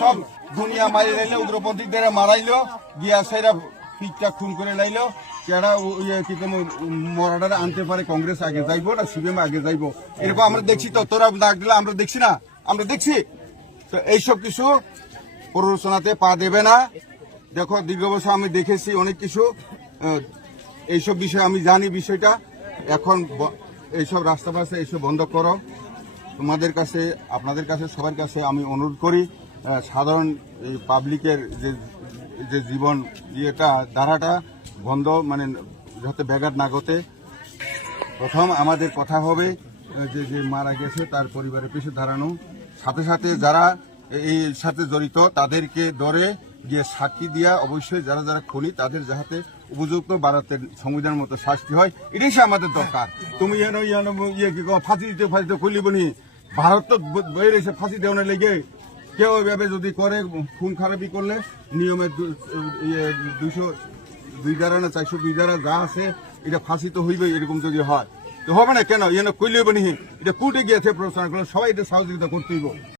সব দুনিয়া মারি লাইলো, উগ্রপন্থীদের মারাইলো, গিয়া সেরা পিঠটা খুন করে লাইলো। যারা কি মরাডারে আনতে পারে, কংগ্রেস আগে যাইবো না সিপিএম আগে যাইবো, এরকম আমরা দেখছি। তো তোরা ডাক দিলে আমরা দেখছি না, আমরা দেখছি। তো এইসব কিছু প্ররোচনাতে পা দেবে না। দেখো, দীর্ঘ বছর আমি দেখেছি অনেক কিছু, এইসব বিষয় আমি জানি বিষয়টা। এখন এইসব রাস্তা পাশে এইসব বন্ধ করো। তোমাদের কাছে, আপনাদের কাছে, সবার কাছে আমি অনুরোধ করি, সাধারণ এই পাবলিকের যে জীবন ইয়েটা ধারাটা বন্ধ, মানে যাতে ব্যাঘাত না ঘটে। প্রথম আমাদের কথা হবে যে মারা গেছে তার পরিবারের পিছু দাঁড়ানো, সাথে সাথে যারা এই সাথে জড়িত তাদেরকে ধরে গিয়ে সাক্ষী দিয়া অবশ্যই যারা যারা খুনি তাদের যাতে উপযুক্ত ভারতের সংবিধানের মতো শাস্তি হয়, এটাই আমাদের দরকার। তুমি ফাঁসি দিতে খুলিবনি, ভারত তো বেরিয়েছে ফাঁসি দেওয়ার লেগে। কেউ এভাবে যদি করে, খুন খারাপি করলে নিয়মের 202 ধারা না 402 ধারা যা আছে, এটা ফাঁসি তো হইবে। এরকম যদি হয় তো হবে না কেন, কইলে হইব নি? এটা কোর্টে গিয়েছে প্রশ্ন করলে সবাই এটা সহযোগিতা করতে হইব।